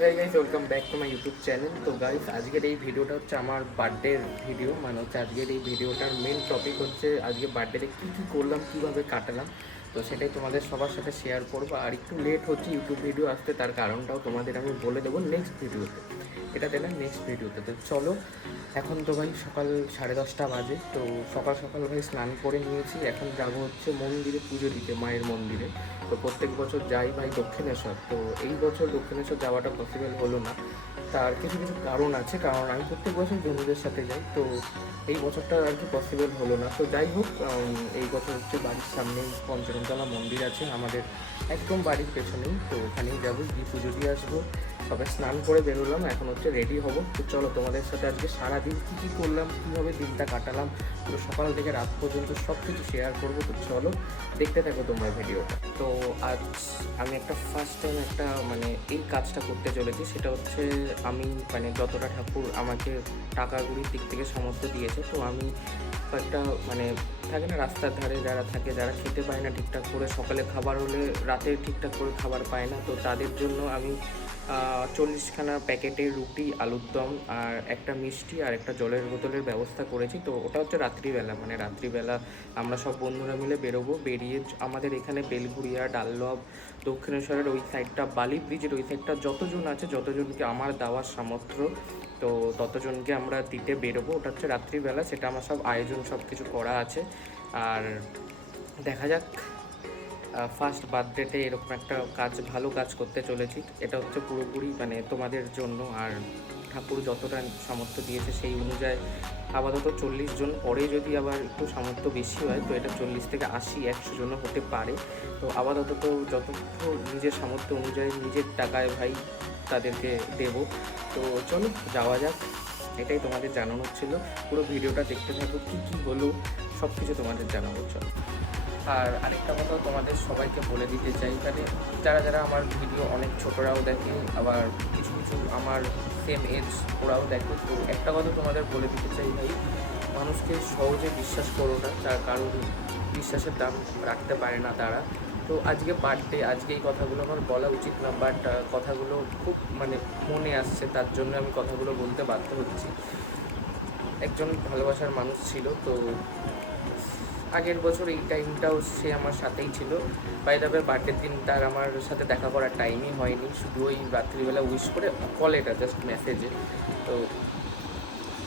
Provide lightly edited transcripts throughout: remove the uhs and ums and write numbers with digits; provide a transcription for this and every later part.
Hey guys, welcome back to my YouTube channel. তো guys, আজকের এই ভিডিওটা হচ্ছে আমার বার্থডের ভিডিও। মানে হচ্ছে আজকের এই ভিডিওটার মেন টপিক হচ্ছে আজকে বার্থডেতে কী কী করলাম, কীভাবে কাটালাম। তো সেটাই তোমাদের সবার সাথে শেয়ার করবো। আর একটু লেট হচ্ছে ইউটিউব ভিডিও আসতে, তার কারণটাও তোমাদের আমি বলে দেবো নেক্সট ভিডিওতে। এটা দিলাম নেক্সট ভিডিওতে। তো চলো, এখন তো ভাই সকাল 10:30 বাজে। তো সকাল সকাল ভাই স্নান করে নিয়েছি। এখন যাবো হচ্ছে মন্দিরে পুজো দিতে, মায়ের মন্দিরে। তো প্রত্যেক বছর যাই ভাই দক্ষিণেশ্বর। তো এই বছর দক্ষিণেশ্বর যাওয়াটা পসিবল হলো না। তার কিছু কিছু কারণ আছে, কারণ আমি প্রত্যেক বছর বন্ধুদের সাথে যাই। তো এই বছরটা আর কি পসিবল হলো না। তো যাই হোক, এই বছর হচ্ছে বাড়ির সামনেই পঞ্চরণতলা মন্দির আছে আমাদের, একদম বাড়ির পেছনেই। তো ওখানেই যাবো, গিয়ে পুজো দিয়ে আসবো। সবাই স্নান করে বেরোলাম, এখন হচ্ছে রেডি হবো। তো চলো, তোমাদের সাথে আজকে সারাদিন কী কী করলাম, কীভাবে দিনটা কাটালাম, পুরো সকাল থেকে রাত পর্যন্ত সব কিছু শেয়ার করবো। তো চলো, দেখতে থাকো তোমরা ভিডিওটা। তো আজ আমি একটা ফার্স্ট টাইম একটা মানে এই কাজটা করতে চলেছি। সেটা হচ্ছে আমি মানে যতটা ঠাকুর আমাকে টাকাগুলির দিক থেকে সামর্থ্য দিয়েছে, তো আমি একটা মানে থাকে না রাস্তার ধারে যারা থাকে, যারা খেতে পায় না ঠিকঠাক করে, সকালে খাবার হলে রাতে ঠিকঠাক করে খাবার পায় না, তো তাদের জন্য আমি 40খানা প্যাকেটের রুটি, আলুর দম আর একটা মিষ্টি আর একটা জলের বোতলের ব্যবস্থা করেছি। তো ওটা হচ্ছে রাত্রিবেলা, মানে রাত্রিবেলা আমরা সব বন্ধুরা মিলে বেরোবো। বেরিয়ে আমাদের এখানে বেলঘুরিয়া, ডাল্লভ, দক্ষিণেশ্বরের ওই সাইডটা, বালি ব্রিজের ওই সাইডটা যতজন আছে, যতজনকে আমার দেওয়ার সামর্থ্য, তো ততজনকে আমরা দিতে বেরোবো। ওটা হচ্ছে রাত্রিবেলা, সেটা আমার সব আয়োজন সব কিছু করা আছে। আর দেখা যাক, ফার্স্ট বার্থডেতে এরকম একটা কাজ, ভালো কাজ করতে চলেছি। এটা হচ্ছে পুরোপুরি মানে তোমাদের জন্য। আর ঠাকুর যতটা সামর্থ্য দিয়েছে সেই অনুযায়ী আপাতত 40 জন, পরে যদি আবার একটু সামর্থ্য বেশি হয় তো এটা 40 থেকে 80, 100 জনও হতে পারে। তো আপাতত তো যতটুকু নিজের সামর্থ্য অনুযায়ী নিজের টাকায় ভাই তাদেরকে দেব। তো চলো যাওয়া যাক, এটাই তোমাদের জানানোর ছিল। পুরো ভিডিওটা দেখতে থাকো, কী কী হলো সব কিছু তোমাদের জানাবো। চলো। আর আরেকটা কথা তোমাদের সবাইকে বলে দিতে চাই, মানে যারা যারা আমার ভিডিও, অনেক ছোটরাও দেখে, আবার কিছু কিছু আমার সেম এজ ওরাও দেখে। তো একটা কথা তোমাদের বলে দিতে চাই ভাই, মানুষকে সহজে বিশ্বাস করো না, তার কারণ বিশ্বাসের দাম রাখতে পারে না তারা। তো আজকে বার্থডে, আজকে এই কথাগুলো আমার বলা উচিত না, বাট কথাগুলো খুব মানে মনে আসছে, তার জন্য আমি কথাগুলো বলতে বাধ্য হচ্ছি। একজন ভালোবাসার মানুষ ছিল, তো আগের বছর এই টাইমটাও সে আমার সাথেই ছিল। বাই দ্য ওয়ে, বার্থডের দিন তার আমার সাথে দেখা করার টাইমই হয়নি, শুধু ওই রাত্রিবেলা উইশ করে কলেটা জাস্ট মেসেজে। তো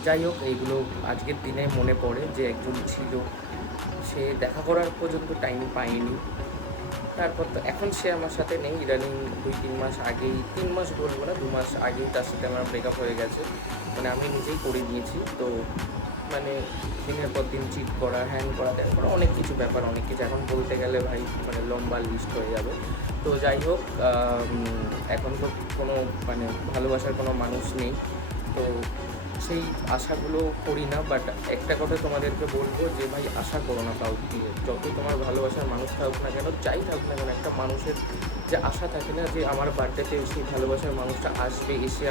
যাই হোক, এইগুলো আজকের দিনে মনে পড়ে যে একজন ছিল, সে দেখা করার পর্যন্ত টাইম পায়নি। তারপর তো এখন সে আমার সাথে নেই। ইদানিং 2-3 মাস আগেই, 3 মাস বলবো না, 2 মাস আগেই তার সাথে আমার ব্রেকআপ হয়ে গেছে। মানে আমি নিজেই করে নিয়েছি। তো মানে দিনের পর দিন চিট করা, হ্যান করা, ত্যান করা, অনেক কিছু ব্যাপার, অনেক কিছু এখন বলতে গেলে ভাই মানে লম্বা লিস্ট হয়ে যাবে। তো যাই হোক, এখন তো কোনো মানে ভালোবাসার কোনো মানুষ নেই, তো সেই আশাগুলো করি না। বাট একটা কথা তোমাদেরকে বলবো যে ভাই, আশা করো না কাউকে দিয়ে। যতই তোমার ভালোবাসার মানুষ থাকুক না কেন, যাই থাকুক না কেন, একটা মানুষের যে আশা থাকে না যে আমার বার্থডেতে সেই ভালোবাসার মানুষটা আসবে, এসে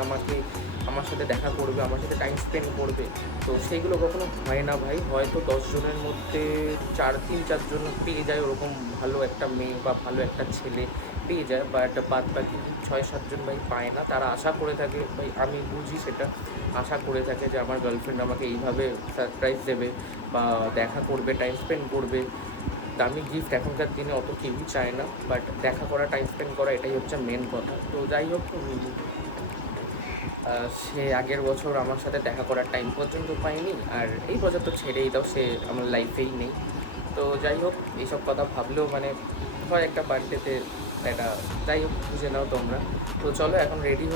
আমার সাথে দেখা করবে, আমার সাথে টাইম স্পেন্ড করবে, তো সেইগুলো কখনো হয় না ভাই। হয়তো 10 জনের মধ্যে 3-4 জন পেয়ে যায় ওরকম ভালো একটা মেয়ে বা ভালো একটা ছেলে পেয়ে যায়, বাট বাদ বাকি 6-7 জন ভাই পায় না। তারা আশা করে থাকে ভাই, আমি বুঝি সেটা, আশা করে থাকে যে আমার গার্লফ্রেন্ড আমাকে এইভাবে সারপ্রাইজ দেবে বা দেখা করবে, টাইম স্পেন্ড করবে। দামি গিফট এখনকার দিনে অত কেউই চায় না, বাট দেখা করা, টাইম স্পেন্ড করা, এটাই হচ্ছে মেন কথা। তো যাই হোক, সে আগের বছর আমার সাথে দেখা করার টাইম পর্যন্ত পায়নি, আর এই বছর তো ছেড়েই দাও, সে আমার লাইফেই নেই। তো যাই হোক, এইসব কথা ভাবলেও মানে হয় একটা বার্থডেতে একটা, যাই হোক বুঝে নাও তোমরা। তো চলো এখন রেডি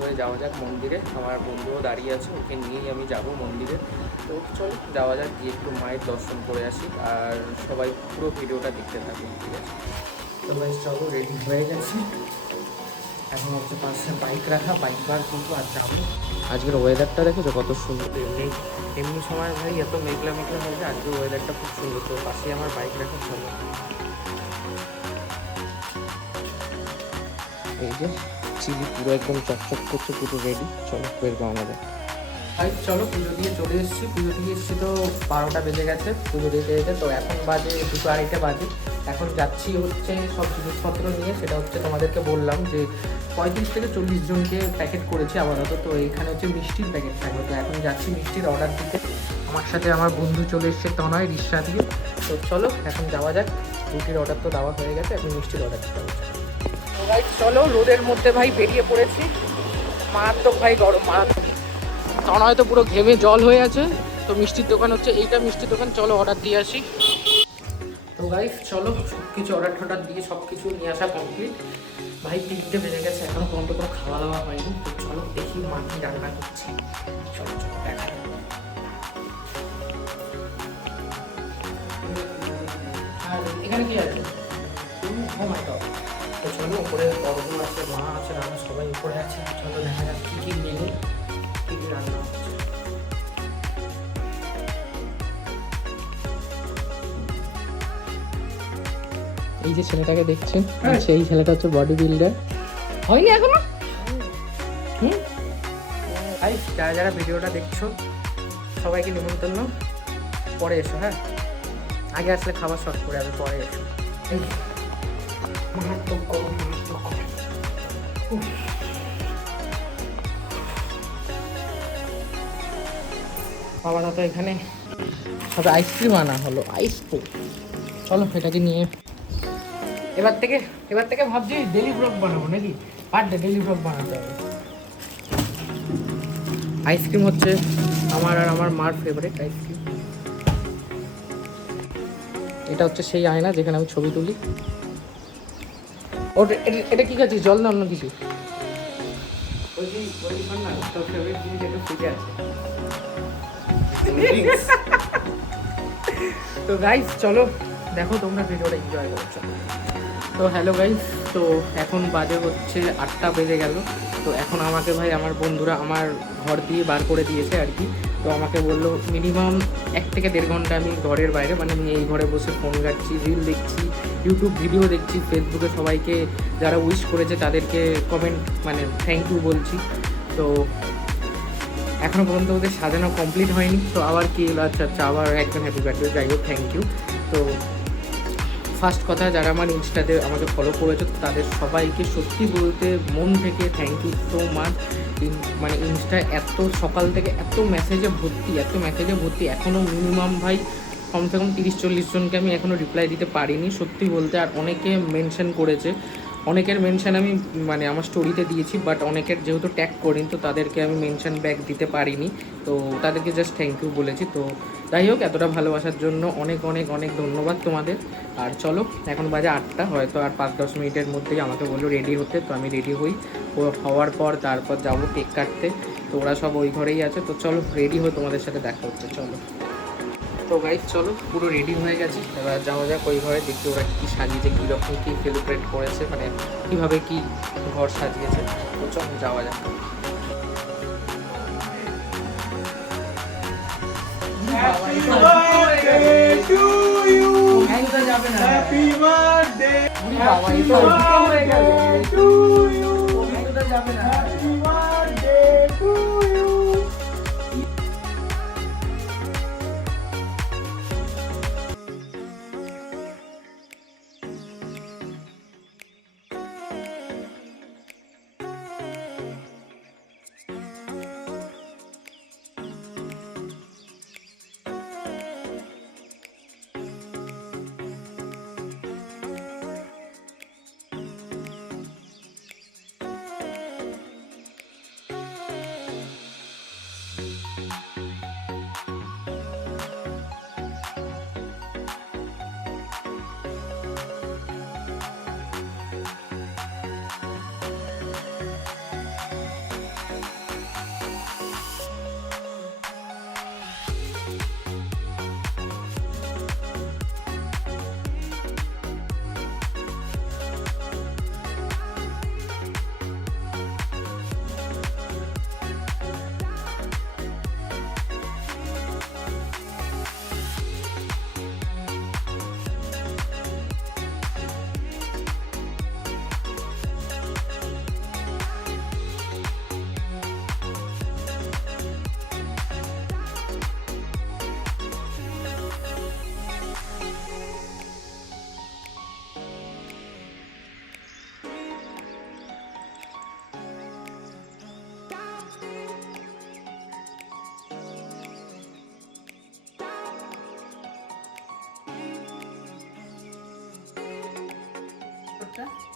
হয়ে যাওয়া যাক মন্দিরে। আমার বন্ধুও দাঁড়িয়ে আছে, ওকে নিয়েই আমি যাব মন্দিরে। তো চলো যাওয়া যাক, গিয়ে একটু মায়ের দর্শন করে আসি। আর সবাই পুরো ভিডিওটা দেখতে থাকুন, ঠিক আছে? তো ভাই চলো, রেডি হয়ে গেছি। এখন হচ্ছে পাশে বাইক রাখা, বাইক বার করবো আর যাবো। আজকের ওয়েদারটা দেখেছো কত সুন্দর। এমনি এমনি সময় ভাই এত মেঘলা মেঘলা হয়ে যায়, আজকের ওয়েদারটা খুব সুন্দর। তো পাশে আমার বাইক রাখা, চলো। এই যে চিলি পুরো একদম চকচক করছে, পুরো রেডি, চলো বেরবো আমাদের। ভাই চলো পুজো দিয়ে চলে এসেছি, পুজো দিয়ে এসেছি তো 12টা বেজে গেছে পুজো দিতে যেতে। তো এখন বাজে 2-2:30 বাজে। এখন যাচ্ছি হচ্ছে সব জিনিসপত্র নিয়ে, সেটা হচ্ছে তোমাদেরকে বললাম যে 35 থেকে 40 জনকে প্যাকেট করেছি আপাতত। তো এখানে হচ্ছে মিষ্টির প্যাকেট থাকবে, তো এখন যাচ্ছি মিষ্টির অর্ডার দিতে। আমার সাথে আমার বন্ধু চলে এসছে তনয় রিক্সা দিয়ে। তো চলো এখন যাওয়া যাক, রুটির অর্ডার তো দেওয়া হয়ে গেছে, এখন মিষ্টির অর্ডার দিতে হবে। ভাই চলো রোদের মধ্যে ভাই বেরিয়ে পড়েছি, মারাত্মক ভাই গরম মারাত্মক। তনয় তো পুরো ঘেমে জল হয়ে আছে। তো মিষ্টির দোকান হচ্ছে এইটা মিষ্টির দোকান, চলো অর্ডার দিয়ে আসি। তো গাইস চলো সব কিছু অর্ডার দিয়ে সব কিছু নিয়ে আসা কমপ্লিট। ভাই 3টে বেজে গেছে, এখনো পর্যন্ত কোনো খাওয়া দাওয়া হয়নি। তো চলো দেখি মা কি রান্না করছে, চলো চলো দেখা যাক। আর এখানে কি আছে? ও মাই গড। তো চলো উপরে বড়বু আছে, মা আছে, রান্না সবাই উপরে আছে। চলো দেখা যাক কী কী মেনু, কী কী রান্না হচ্ছে। এই যে ছেলেটাকে দেখছেন, সেই ছেলেটা হচ্ছে বডি বিল্ডার। হয়নি এখনো? ভাই যারা যারা ভিডিওটা দেখছো সবাইকে নিমন্ত্রণ, পরে এসো। হ্যাঁ, আগে আসলে খাবার শর্ট করে যাবে, পরে এসো। মারাত্মক গরম, মারাত্মক গরম। বাবারা তো এখানে সবে আইসক্রিম আনা হলো, আইসক্রিম। চলো এটাকে নিয়ে এবার থেকে ভাবছি ডেলি ব্লগ বানাবো, নাকি পার ডে ডেলি ব্লগ বানাতে হবে। আইসক্রিম হচ্ছে আমার আর আমার মার ফেভারিট আইসক্রিম। এটা হচ্ছে সেই আয়না যেখানে আমি ছবি তুলি। ওটা এটা কি খাচ্ছিস, জল না অন্য কিছু? তো গাইস চলো দেখো তোমরা ভিডিওটা এনজয় করছো। তো হ্যালো গাইস, তো এখন বাজে হচ্ছে 8টা বেজে গেল। তো এখন আমাকে ভাই আমার বন্ধুরা আমার ঘর দিয়ে বার করে দিয়েছে আর কি। তো আমাকে বললো মিনিমাম 1 থেকে 1.5 ঘন্টা আমি ঘরের বাইরে, মানে আমি এই ঘরে বসে ফোন ঘাটছি, রিল দেখছি, ইউটিউব ভিডিও দেখছি, ফেসবুকে সবাইকে যারা উইশ করেছে তাদেরকে কমেন্ট মানে থ্যাংক ইউ বলছি। তো এখনও পর্যন্ত ওদের সাজানো কমপ্লিট হয়নি। তো আবার কি আচ্ছা আবার একজন হ্যাপি বার্থডে, যাই হোক থ্যাংক ইউ। তো ফার্স্ট কথা, যারা আমার ইনস্টাতে আমাকে ফলো করেছো তাদের সবাইকে সত্যি বলতে মন থেকে থ্যাংক ইউ সো মাচ। মানে ইনস্টা এত সকাল থেকে এত মেসেজে ভর্তি, এখনও মিনিমাম ভাই কমসে কম 30-40 জনকে আমি এখনও রিপ্লাই দিতে পারিনি সত্যি বলতে। আর অনেকে মেনশন করেছে, অনেকের মেনশন আমি মানে আমার স্টোরিতে দিয়েছি, বাট অনেকের যেহেতু ট্যাগ করিনি তো তাদেরকে আমি মেনশন ব্যাক দিতে পারিনি। তো তাদেরকে জাস্ট থ্যাংক ইউ বলেছি। তো যাই হোক, এতটা ভালোবাসার জন্য অনেক অনেক অনেক ধন্যবাদ তোমাদের। আর চলো এখন বাজে 8টা, হয়তো আর 5-10 মিনিটের মধ্যেই আমাকে বললো রেডি হতে। তো আমি রেডি হই, ও হওয়ার পর তারপর যাবো কেক কাটতে। তো ওরা সব ওই ঘরেই আছে। তো চলো রেডি হয়ে তোমাদের সাথে দেখা হচ্ছে, চলো। তো গাইস চলো পুরো রেডি হয়ে গেছি, এবার যাওয়া যাক ওই ঘরে, দেখি ওরা কী সাজিয়েছে, কীরকম কী সেলিব্রেট করেছে, মানে কীভাবে কী ঘর সাজিয়েছে। তো চলো যাওয়া যাক। Happy birthday to you. Happy birthday to you.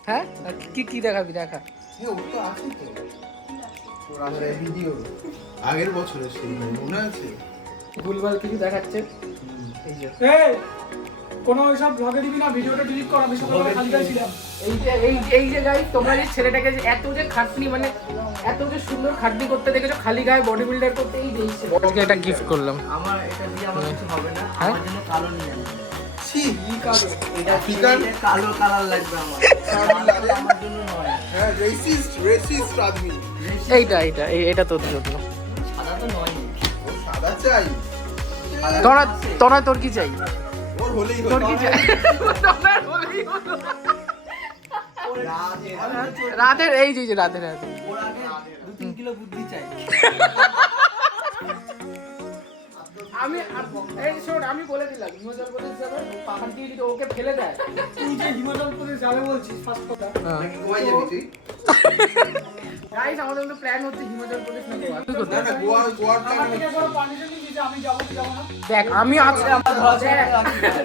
হ্যাঁ কি কি দেখাবি দেখা ওর তো আছে তো ওর আমার ভিডিও আগের বছরের সেই মনে আছে ভুলভাল কিছু দেখাচ্ছে এই যে কোনো ওইসব ব্লগে দিবি না, ভিডিওটা ডিলিট কর। আমি সকালবেলা খালি গায়ে ছিলাম। এই যে গাই তোমরা যে ছেলেটাকে যে এত যে খাটনি মানে এত যে সুন্দর খাটনি করতে দেখেছো খালি গায়ে বডি বিল্ডার করতে এই যে আজকে এটা গিফট করলাম আমার এটা দিয়ে আমার কিছু হবে না, হ্যাঁ? আমার জন্য কালো নিয়ে আনবে। ছি কি কালো? এটা ফিকার? এটা কালো কালার লাগবে আমার, আমার জন্য নয়। হ্যাঁ রেসিস্ট আদমি এটা তোর জন্য সাদা তো নয়, ও সাদা চাই তোরা তোর কি চাই ওর হলেই তোর হলো কি চাই রাতের এই যে রাতের ওর আগে 2-3 কিলো বুদ্ধি চাই। এই শোন আমি বলে দিলাম হিমাচল প্রদেশ যাবে পাহাড় দিয়ে যদি ওকে ফেলে দেয় তুই যে হিমাচল প্রদেশ যাবে বলছিস ফার্স্ট কথা। গোয়ায় যাবি তুই গাইস আমাদের তো প্ল্যান হচ্ছে হিমাচল প্রদেশ না গোয়া তুই না না গোয়ার আমার থেকে কোনো পারমিশন নিবি যে আমি যাবো কি যাবো না? দেখ আমি আছি আমার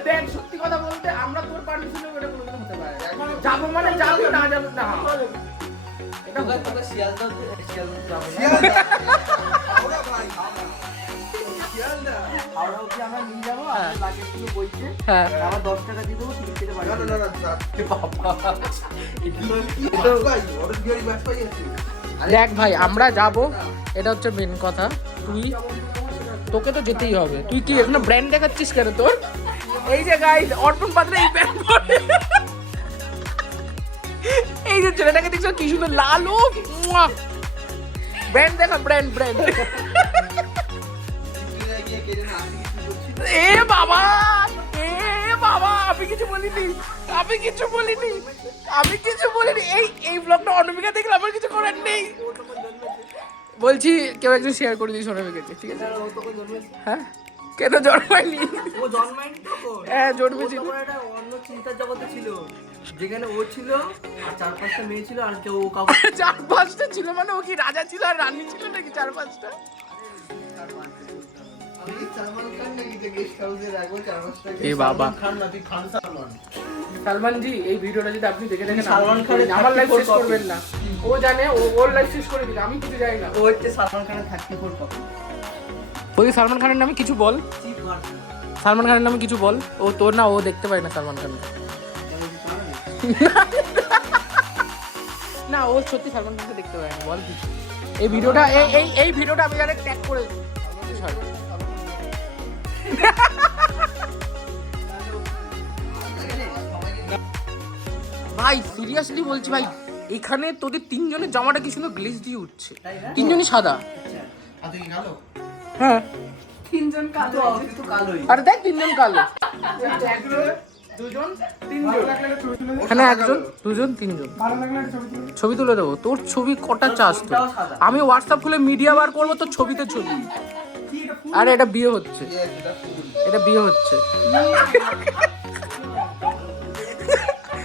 দেখ সত্যি কথা বলতে আমরা তোর পারমিশন নেব এটা কোনোদিন হতে পারে না। যাবো মানে যাবো না যাবো না এটা তোকে হতে পারে। তোকে শিয়ালদা যাবে না। ওরা ভাই শিয়ালদা হাওড়া অবধি আমরা নিয়ে যাবো, আর লাগেজগুলো বইছে, হ্যাঁ আমার 10 টাকা দিয়ে দেবো, টিকিট কেটে বাড়ি না চলে না যাবো। না ভাই ওর বিয়ারি বাস পাই আছে দেখ ভাই আমরা যাব এটা হচ্ছে মেন কথা তুই তোকে তো যেতেই হবে তুই কি এখানে ব্র্যান্ড দেখাচ্ছিস কেন তোর এই যে গাইস অর্পণ পাত্র এই ব্র্যান্ড এই যে ছেলেটাকে দেখছো কি সুন্দর লাল ও ব্র্যান্ড দেখা ব্র্যান্ড গিয়ে কে যেন আসি কিছু করছিল এ বাবা আমি কিছু বলিনি এই ব্লগটা অনমিকা দেখলে আমার কিছু করার নেই বলছি কেউ একজন শেয়ার করে দিস অনমিকাকে ঠিক আছে ও তোকে জন্মেছে, হ্যাঁ কেন জন্মায়নি ও জন্মায়নি তখন। হ্যাঁ ও জন্মেছিল তখন একটা অন্য চিন্তার জগতে ছিল, যেখানে ও ছিল আর 4-5টা মেয়ে ছিল, আর কেউ কাউকে 4-5টা ছিল মানে ও কি রাজা ছিল আর রানী ছিল নাকি 4-5টা আমি সালমান খান নাকি যে গেস্ট হাউসে রাখবো 4-5টা এ বাবা খান না, তুই খান সালমান। সালমান জি এই ভিডিওটা যদি আপনি দেখে দেখেন সালমান খানের আমার লাইফ 34 শেষ করবেন না ও জানে ওর লাইফ শেষ করে দিবে আমি কিছু জানি না ও হচ্ছে সালমান খানের 34 কপি, বলি সালমান খানের নামে কিছু বল চিপ ভার্সন। সালমান খানের নামে কিছু বল ও তোর না ও দেখতে পারে না সালমান খান না ও সত্যি সালমান খানকে দেখতে পারে না বল কিছু এই ভিডিওটা এই ভিডিওটা আমি জানি ট্যাগ করে ভাই সিরিয়াসলি বলছি ভাই এখানে তোদের তিনজনের জামাটা কি সুন্দর গ্লেজ দিয়ে উঠছে তিনজনই সাদা আর তুই গেল হ্যাঁ তিনজন কালো। তুই তো কালোই। আরে দেখ তিনজন কালো দুজন ভালো লাগলে একটা ছবি তুলে দে। এখানে একজন দুজন তিনজন ভালো লাগলে একটা ছবি তুলে দে। ছবি তুলে দেবো তোর ছবি কটা চাস তো ফোনটাও সাদা। আমি হোয়াটসঅ্যাপ খুলে মিডিয়া বার করবো তোর ছবিতে ছবি কি এটা ফুল? আরে এটা বিয়ে হচ্ছে এটা ফুল এটা বিয়ে হচ্ছে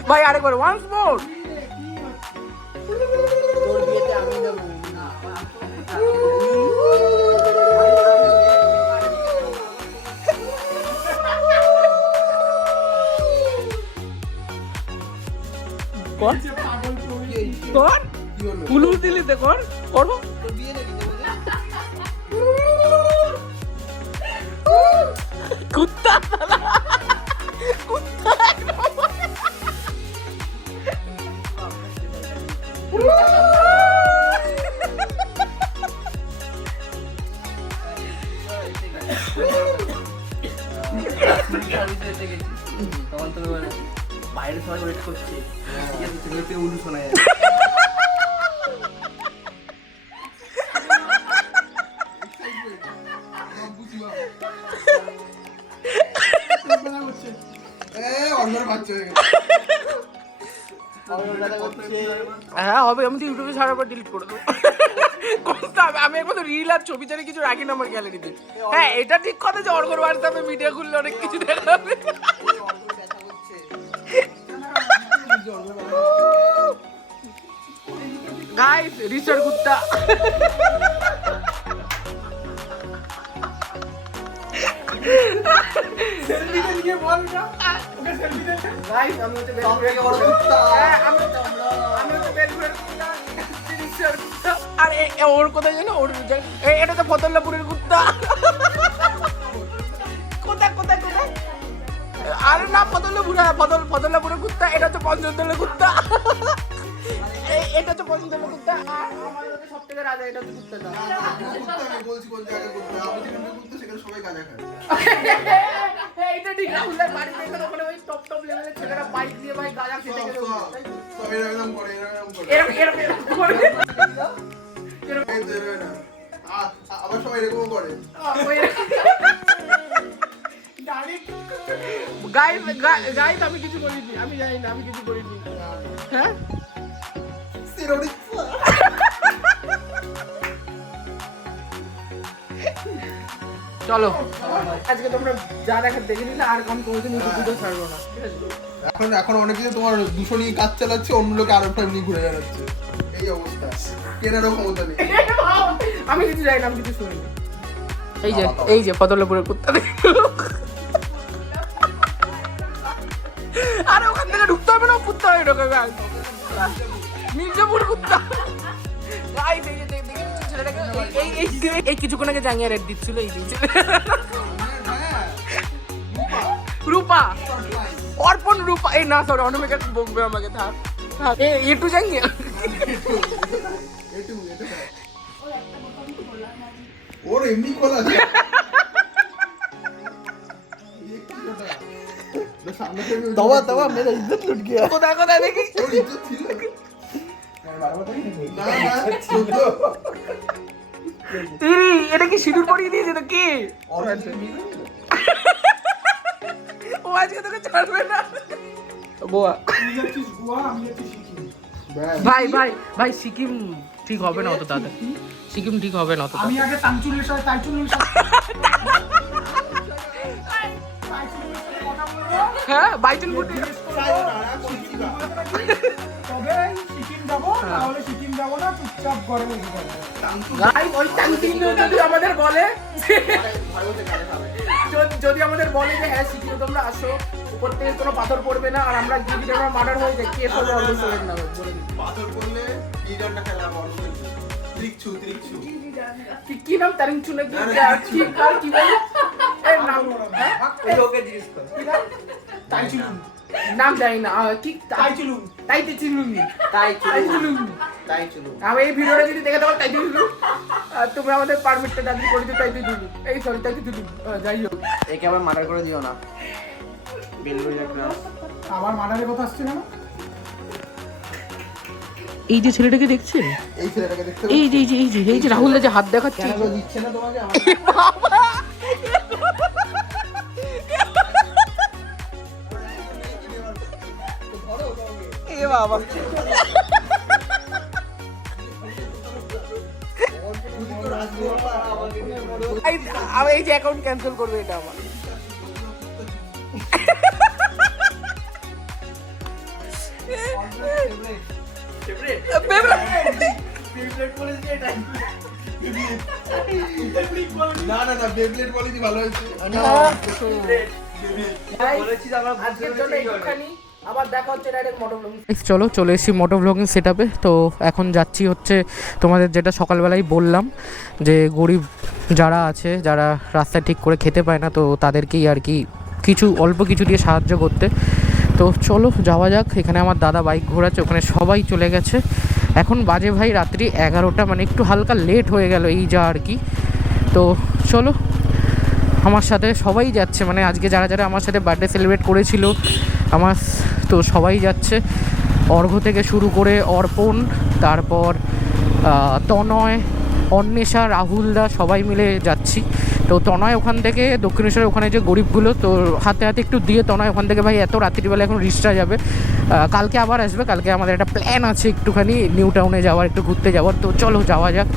ভাই আরেকবার ওয়ান্স মোর তোর বিয়েতে আমি দেবো। কর যে পাগল তুমি। কর কি হলো ফুলু দিলিতে কর করবো তোর বিয়ে নাকি তোর কুত্তা কুত্তা একদম। সার্ভিসে গেছি, তখন তো বাইরে সবাই ওয়েট করছে, তুমি উলু শোনা যায়। অন্যর বাচ্চা হয়ে গেছে হ্যাঁ হবে আমি তো ইউটিউবে ছাড়ার পর ডিলিট করে দেবো করতে হবে আমি একমাত্র রিল আর ছবি ছাড়া কিছু রাখি না আমার গ্যালারিতে হ্যাঁ এটা ঠিক কথা যে অর্ঘর হোয়াটসঅ্যাপে মিডিয়া খুললে অনেক কিছু দেখা যাবে গাইস রিচার্ড গুপ্তা সেলফি নিয়ে বল না। ওকে সেলফি দে। গাইস আমি হচ্ছে সব থেকে বড় কুত্তা। হ্যাঁ, আমি হচ্ছে বেলঘড়িয়ার কুত্তা, জিনিসের কুত্তা। আর ওর কোথায় জানো, ওর এটা তো ফতল্লাপুরের কুত্তা। কোথায় কোথায় কোথায়? আরে না, ফতল্লাপুরের কুত্তা, এটা হচ্ছে পঞ্চতলের কুত্তা। এটা হচ্ছে পঞ্চতলের কুত্তা। আর আমার হচ্ছে সব থেকে রাজা, এটা হচ্ছে কুত্তাটা। কুত্তা আমি বলছি কোন জায়গায় কুত্তা। আমি যেখানে কুত্তা সেখানে সবাই গাঁজা খায়। এইটা ঠিক, রাহুলের বাড়িতে এখানে ওখানে ওই টপ লেভেলের ছেলেরা বাইক দিয়ে ভাই গাঁজা খেতে সব গেলে সব এরকম করে, এরকম করে। এরকম করে। এই তো এরকম না। আবার সবাই এরকমও করে। গাইস আমি কিছু করিনি, আমি জানি না, আমি কিছু করিনি। হ্যাঁ সিরোনিক। চলো, আজকে তোমরা যা দেখার দেখে নিলে, আর আমি কোনোদিন ইউটিউব ভিডিও ছাড়বো না, ঠিক আছে? এখন অনেক কিছু তোমার দুশো নিয়ে কাজ চালাচ্ছে, অন্য লোকে আরো টাইম নিয়ে ঘুরে বেড়াচ্ছে। এই অবস্থা, কেনারও ক্ষমতা নেই। আমি কিছু জানি না, আমি কিছু শুনিনি। এই যে ফতল্লাপুরের কুত্তা আরে ওখান থেকে ঢুকতে হবে না, কুত্তা হয়ে ঢোকে মির্জাপুর কুত্তা। এই কিছুক্ষণ আগে জাঙ্গিয়া রেট দিচ্ছিল, এই দিন রূপা, অর্পণ রূপা, এই না সরি অনমিকা বকবে আমাকে, থাক থাক। একটু জাঙ্গিয়া ওর এমনি খোলা আছে। दवा मेरा इज्जत लुट गया। কোথায় কোথায় দেখি? ওর ইজ্জত ছিল না না ছোট। এটা কি সিঁদুর পরিয়ে দিয়েছে তো কি? ও আজকে তোকে ছাড়বে না। গোয়া ভাই ভাই ভাই, সিকিম ঠিক হবে না অত তাড়াতাড়ি, সিকিম ঠিক হবে না অত আমি তাড়াতাড়ি। আগে তাইচুলের সাথে কথা বলবো, হ্যাঁ বাইচুল বুটি তবে সিকিম যাবো, তাহলে সিকিম যাবো না, চুপচাপ ঘরে বসে থাকবো। গাই ওই টাঙ্কিং যদি আমাদের বলে যদি আমাদের বলে যে হ্যাঁ সিকিমে তোমরা আসো, উপর থেকে কোনো পাথর পড়বে না, আর আমরা যদি আমরা মার্ডার হয়ে যাই, কে সব অর্গের নাম বলে দিই। পাথর করলে লিডারটা খেলা বড় ত্রিকছু ত্রিকছু। কি নাম তারিংচু নাকি কি কার কি বলে এর নাম? হ্যাঁ লোকে জিজ্ঞেস কর। কি নাম? তাইচুলুন, নাম জানি না, কি তাইচুলুন, তাইতে চিনুনি, তাই চিনুনি। তাই চলো। আমি এই ভিডিওটা যদি দেখে থাকো তাই দিলু, আর তুমি আমাদের পারমিটটা দাবি করে দিও, তাই দিলু, এই সরি তাই দিলু, যাই হোক। একে আবার মার্ডার করে দিও না। বেলঘড়িয়া ক্লাস। আবার মার্ডারের কথা আসছে না? এই যে ছেলেটাকে দেখছেন, এই ছেলেটাকে দেখতে এই যে এই যে এই যে এই যে রাহুল যে হাত দেখাচ্ছে, কেন দিচ্ছে না তোমাকে? আমার এ বাবা আমি এই যে অ্যাকাউন্ট ক্যান্সেল করবে এটা আমার। না না না, বেবলেট বলিনি, ভালো হয়েছে। বলেছিস আমরা আজকের জন্য একটুখানি, আবার দেখা হচ্ছে ডাইরেক্ট মোটো ব্লগিং। চলো চলে এসেছি মোটো ব্লগিং সেটআপে। তো এখন যাচ্ছি হচ্ছে তোমাদের যেটা সকালবেলায় বললাম, যে গরিব যারা আছে, যারা রাস্তায় ঠিক করে খেতে পায় না, তো তাদেরকেই আর কি কিছু অল্প কিছু দিয়ে সাহায্য করতে। তো চলো যাওয়া যাক। এখানে আমার দাদা বাইক ঘোরাচ্ছে, ওখানে সবাই চলে গেছে। এখন বাজে ভাই রাত্রি 11টা, মানে একটু হালকা লেট হয়ে গেল এই যা আর কি। তো চলো, আমার সাথে সবাই যাচ্ছে, মানে আজকে যারা যারা আমার সাথে বার্থডে সেলিব্রেট করেছিল আমার, তো সবাই যাচ্ছে। অর্ঘ্য থেকে শুরু করে অর্পণ, তারপর তনয়, অন্বেষা, রাহুলদা, সবাই মিলে যাচ্ছি। তো তনয় ওখান থেকে দক্ষিণেশ্বরের ওখানে যে গরিবগুলো, তো হাতে হাতে একটু দিয়ে তনয় ওখান থেকে ভাই এত রাত্রিবেলা এখন রিক্সা যাবে, কালকে আবার আসবে। কালকে আমাদের একটা প্ল্যান আছে একটুখানি নিউ টাউনে যাওয়ার, একটু ঘুরতে যাওয়ার। তো চলো যাওয়া যাক।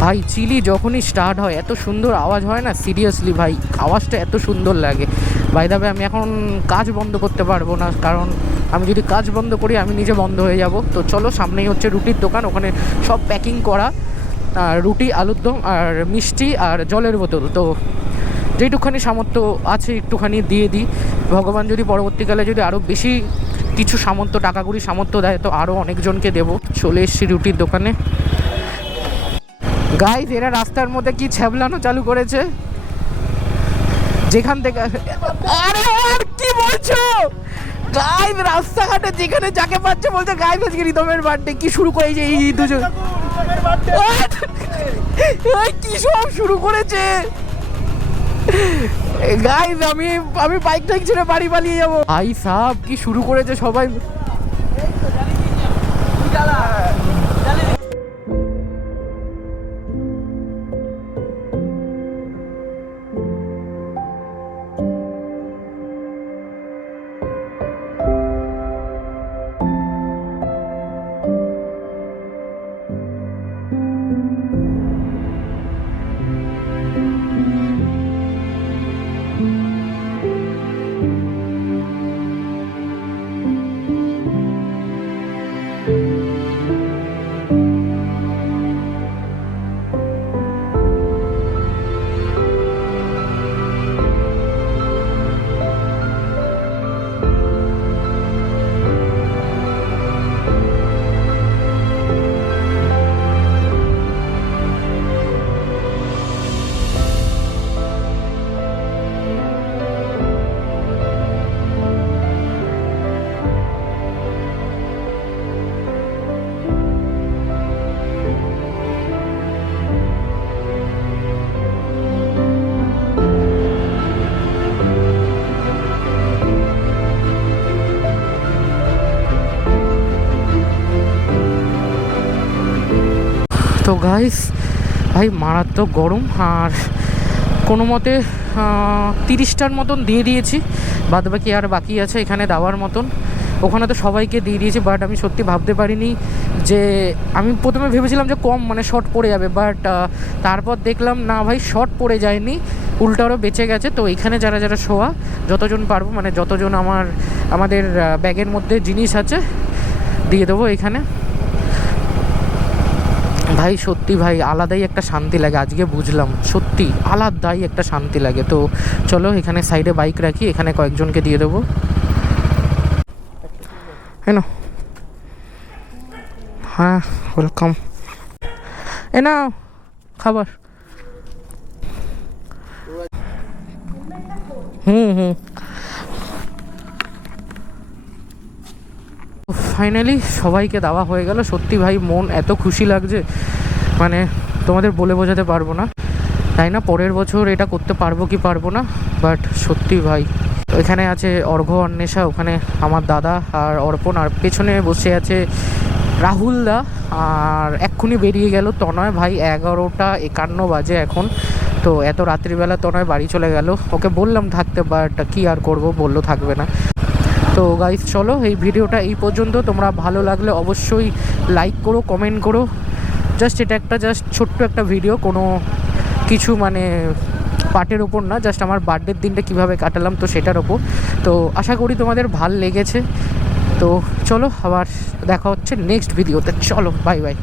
ভাই চিলি যখনই স্টার্ট হয় এত সুন্দর আওয়াজ হয় না, সিরিয়াসলি ভাই আওয়াজটা এত সুন্দর লাগে। বাই দ্য ওয়ে আমি এখন কাজ বন্ধ করতে পারবো না, কারণ আমি যদি কাজ বন্ধ করি আমি নিজে বন্ধ হয়ে যাব। তো চলো, সামনেই হচ্ছে রুটির দোকান, ওখানে সব প্যাকিং করা, রুটি, আলুর দম আর মিষ্টি আর জলের বোতল। তো যেইটুখানি সামর্থ্য আছে একটুখানি দিয়ে দিই। ভগবান যদি পরবর্তীকালে যদি আরও বেশি কিছু সামর্থ্য, টাকা কড়ি সামর্থ্য দেয় তো আরও অনেকজনকে দেবো। চলে এসেছি রুটির দোকানে। গাইস, এরা রাস্তার মধ্যে কি ছ্যাবলানো চালু করেছে, যেখান থেকে আরে আর কি বলছো গাইস, রাস্তাঘাটে যেখানে যাকে পাচ্ছে বলতে গাইস আজকে রিদমের বার্থডে। কি শুরু করে এই দুজন কি সব শুরু করেছে গাইস। আমি বাইক টাইক ছেড়ে বাড়ি পালিয়ে যাবো। ভাই সাহেব কি শুরু করেছে সবাই। তো গাইস ভাই মারাত্মক গরম, আর কোনো মতে 30টার মতন দিয়ে দিয়েছি, বাদ বাকি আর বাকি আছে এখানে দেওয়ার মতন। ওখানে তো সবাইকে দিয়ে দিয়েছি, বাট আমি সত্যি ভাবতে পারিনি যে, আমি প্রথমে ভেবেছিলাম যে কম মানে শর্ট পড়ে যাবে, বাট তারপর দেখলাম না ভাই শর্ট পড়ে যায়নি, উল্টো আরও বেঁচে গেছে। তো এখানে যারা যারা শোয়া যতজন পারবো, মানে যতজন আমাদের ব্যাগের মধ্যে জিনিস আছে দিয়ে দেবো এখানে। ভাই সত্যি ভাই আলাদাই একটা শান্তি লাগে, আজকে বুঝলাম সত্যি আলাদাই একটা শান্তি লাগে। তো চলো এখানে সাইডে বাইক রাখি, এখানে কয়েকজনকে দিয়ে দেবো। হ্যাঁ হ্যাঁ ওয়েলকাম, এ না খাবার। ফাইনালি সবাইকে দেওয়া হয়ে গেল। সত্যি ভাই মন এত খুশি লাগছে, মানে তোমাদের বলে বোঝাতে পারবো না। তাই না, পরের বছর এটা করতে পারবো কি পারবো না, বাট সত্যি ভাই। এখানে আছে অর্ঘ্য, অন্বেষা, ওখানে আমার দাদা আর অর্পণ, আর পেছনে বসে আছে রাহুল দা, আর এক্ষুনি বেরিয়ে গেল তনয়। ভাই 11:51 বাজে এখন, তো এত রাত্রিবেলা তনয় বাড়ি চলে গেল। ওকে বললাম থাকতে, বাট কি আর করব, বললো থাকবে না। তো গাইস চলো এই ভিডিওটা এই পর্যন্ত। তোমরা ভালো লাগলে অবশ্যই লাইক করো, কমেন্ট করো। জাস্ট এটা একটা ছোট্ট একটা ভিডিও, কোনো কিছু মানে পার্টের ওপর না, জাস্ট আমার বার্থডের দিনটা কীভাবে কাটালাম তো সেটার ওপর। তো আশা করি তোমাদের ভাল লেগেছে। তো চলো আবার দেখা হচ্ছে নেক্সট ভিডিওতে। চলো বাই বাই।